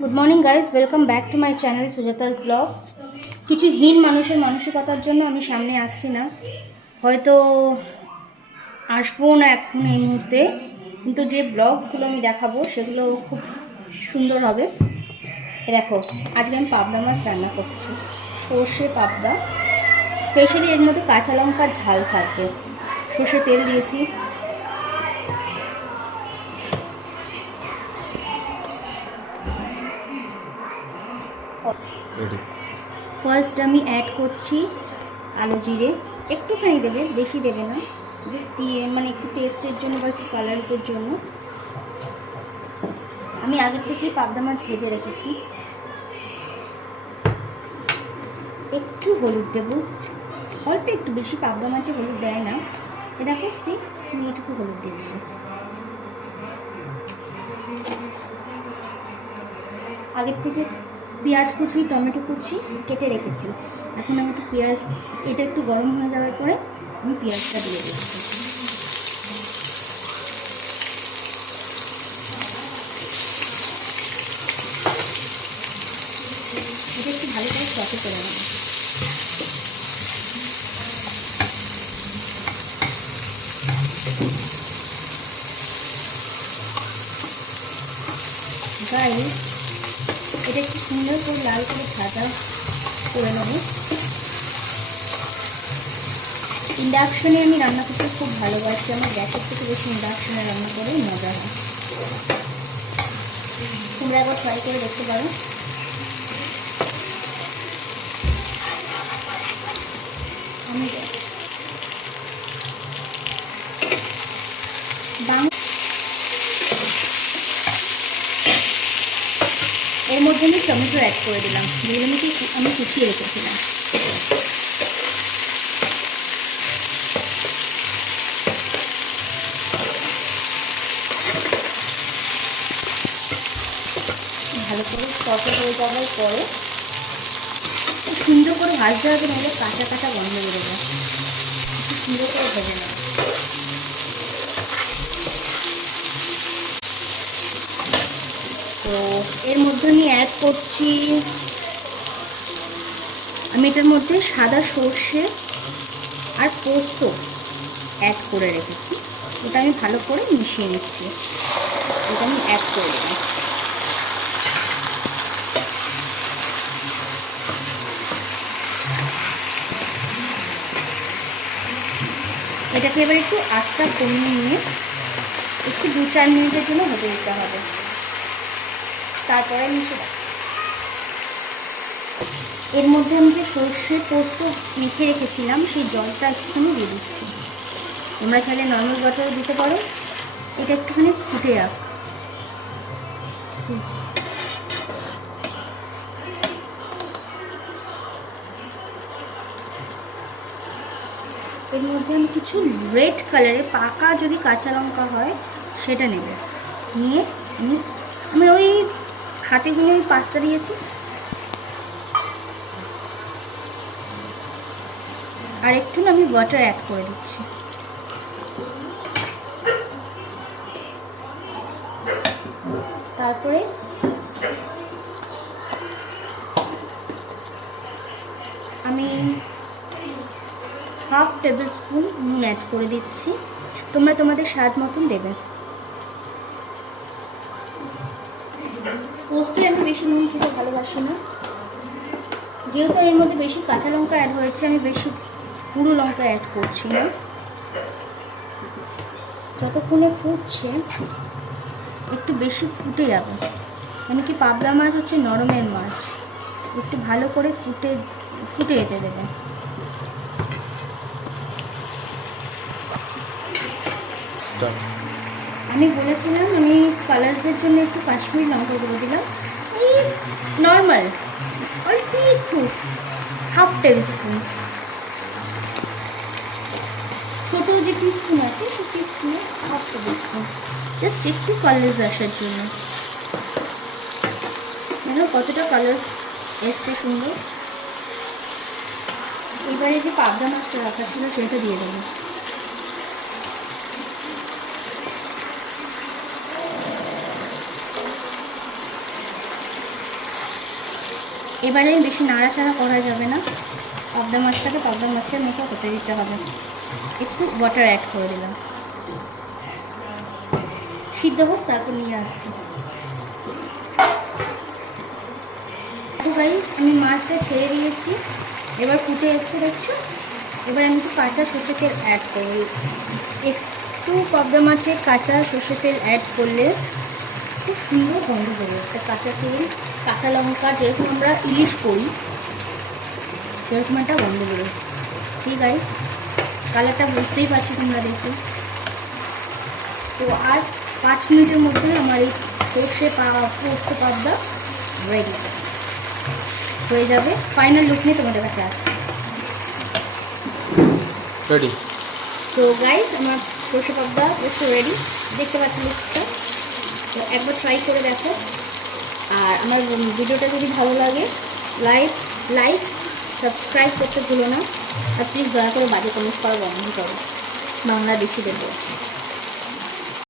Good morning guys, welcome back to my channel Sujata's blogs. কিছু হীন মানুষের মানসিকতার জন্য আমি সামনে আসছি না, হয়তো আসবো না এখন এই মুহূর্তে, কিন্তু যে ব্লগসগুলো আমি দেখাবো সেগুলো খুব সুন্দর হবে। দেখো, আজকে আমি পাবদা মাছ রান্না করছি, সর্ষে পাবদা। স্পেশালি এর মধ্যে কাঁচা লঙ্কার ঝাল থাকবে। সর্ষে তেল দিয়েছি, ফার্স্ট আমি অ্যাড করছি কালো জিরে, একটুখানি দেবে, বেশি দেবে না, জাস্ট দিয়ে মানে একটু টেস্টের জন্য বা একটু কালার্সের জন্য। আমি আগের থেকেই পাবদা মাছ ভেজে রেখেছি। একটু হলুদ দেব, অল্প একটু, বেশি পাবদা মাছে হলুদ দেয় না। এ দেখো আমি এটুকু হলুদ দিচ্ছি। আগের থেকে পেঁয়াজ কুচি, টমেটো কুচি কেটে রেখেছি। এখন আমি একটু পেঁয়াজ, এটা একটু গরম হয়ে যাওয়ার পরে আমি পেঁয়াজটা দিয়ে দিচ্ছি। এটা একটু ভালো করে সসে করে নেব। গাইস, এটা একটু সুন্দর করে লাল করে ভাজা করে নেব। ইন্ডাকশনে আমি রান্না করতে খুব ভালোবাসি, আমার গ্যাসের থেকে বেশি ইন্ডাকশনে রান্না করে মজা হয়। তোমরা একবার ট্রাই করে দেখতে পারো। আমি এর মধ্যে আমি টমেটো অ্যাড করে দিলাম, যেগুলো আমি কুচিয়ে রেখেছিলাম। ভালো করে সসে হয়ে যাওয়ার পরে সুন্দর করে ভাজতে হবে, নাহলে কাঁচা কাঁচা গন্ধ বেরোবে। একটু সুন্দর করে ভেজে নেব। তো এর মধ্যে আমি অ্যাড করছি, আমি এটার মধ্যে সাদা সর্ষে আর পোস্ত অ্যাড করে রেখেছি। এটা আমি ভালো করে মিশিয়ে নিচ্ছি। এটা আমি অ্যাড করে দিলাম। এটাকে এবার একটু আস্তা কমিয়ে নিয়ে একটু 2-4 মিনিটের জন্য হতে দিতে হবে, তারপরে মিশে দেব। এর মধ্যে আমি যে সর্ষে পোস্ত মেখে রেখেছিলাম সেই জলটা একটুখানি দিয়ে দিচ্ছি। তোমরা চাইলে নর্মাল ওয়াটারও দিতে পারো। এটা একটুখানি ফুটে যাক। এর মধ্যে আমি কিছু রেড কালারের পাকা যদি কাঁচা লঙ্কা হয় সেটা নেবে, নিয়ে আমি ওই হাতে গুনে ওই 5টা দিয়েছি। আর একটু আমি ওয়াটার অ্যাড করে দিচ্ছি। তারপরে আমি হাফ টেবিল স্পুন নুন অ্যাড করে দিচ্ছি। তোমরা তোমাদের স্বাদ মতন দেবে। পোস্তে আমি বেশি নুন খেতে ভালোবাসি না, যেহেতু এর মধ্যে বেশি কাঁচা লঙ্কা অ্যাড হয়েছে, আমি বেশি পুরো লঙ্কা অ্যাড করছি না। যতক্ষণে ফুটছে একটু বেশি ফুটে যাবে, মানে কি পাবদা মাছ হচ্ছে নরমের মাছ, একটু ভালো করে ফুটে যেতে দেবে। আমি বলেছিলাম আমি কালার্সের জন্য একটু কাশ্মীরি লঙ্কা গুঁড়ো দিলাম, এই নর্মাল অল্প একটু, হাফ টেবিল স্পুন। ছোটো যে টিস্পুন আছে সেই টিস্পুনে হাফ টেবিল স্পুন, জাস্ট একটু কালার্স আসার জন্য। দেখো কতটা কালার্স এসছে সুন্দর। এবারে যে পাবদা মাছটা রাখা ছিল সেটা দিয়ে দেবো। এবারে বেশি নাড়াচাড়া করা যাবে না, পাবদা মাছটাকে পাবদা মাছের মতো হতে দিতে হবে। একটু ওয়াটার অ্যাড করে দিলাম, সিদ্ধ হোক, তারপর নিয়ে আসছি। তো গাইস আমি মাছটা ছেড়ে দিয়েছি, এবার ফুটে এসছে দেখছো। এবার আমি একটু কাঁচা সর্ষে তেল অ্যাড করব। একটু পাবদা মাছে কাঁচা সর্ষে তেল অ্যাড করলে খুব সুন্দর গন্ধ বেরোয়। একটা কাঁচা তেল, কাঁচা লঙ্কা, যেরকম আমরা ইলিশ করি সেরকম একটা গন্ধ বেরোয়। ঠিক গাইস, কালারটা বুঝতেই পারছো তোমরা দেখে। তো আর 5 মিনিটের মধ্যে আমার এই সর্ষে পোস্ত পাবদা রেডি হয়ে যাবে। ফাইনাল লুক নিয়ে তোমাদের কাছে আসছি। রেডি। সো গাইস আমার সর্ষে পাবদা পোস্ত রেডি, দেখতে পাচ্ছি লুকটা। তো একবার ট্রাই করে দেখো। আর আমার ভিডিওটা যদি ভালো লাগে লাইক সাবস্ক্রাইব করতে ভুলো না। আর প্লিজ দয়া করে বাজে কমেন্টস করা বন্ধ করো বাংলাদেশিদের।